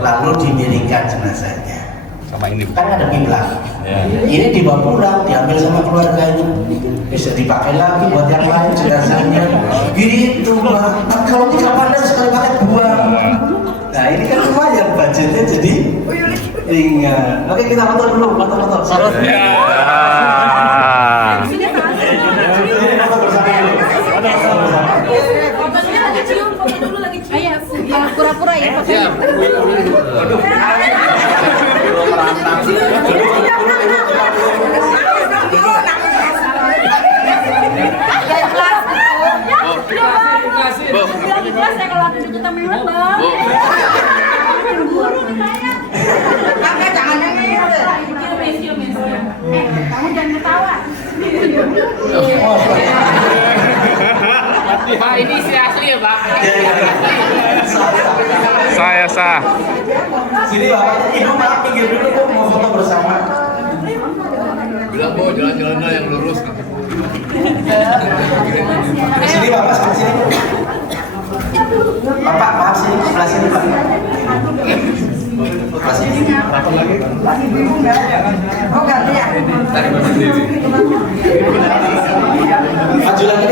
lalu dimiringkan jenazahnya. Sama ini. Kan ada kiblat. Ya. Ini dibawa pulang, diambil sama keluarganya, bisa dipakai lagi buat yang lain jenazahnya. Gitu, Pak. Tapi kalau 3 pandang sekali pakai buang. Nah, ini kan lumayan budgetnya jadi ingat. Oke, kita foto dulu, foto-foto. Ya. Ini foto bersama dulu. Foto bersama. Fotonya lagi cium, foto dulu lagi cium. Ayo, pura-pura ya Pak. Saya kalau aku ikut ambil bang. Kamu jangan ketawa. Pak, ini istri asli ya, Pak? Saya sah. Sini Bapak, Ibu maaf pinggir dulu, Bu, mau foto bersama. Bilang, Bu, jalan-jalannya yang lurus. Sini Bapak, sebelah sini. Bapak, maaf sini, sebelah sini Pak. Sebelah sini. Oh ganti ya. Maju lagi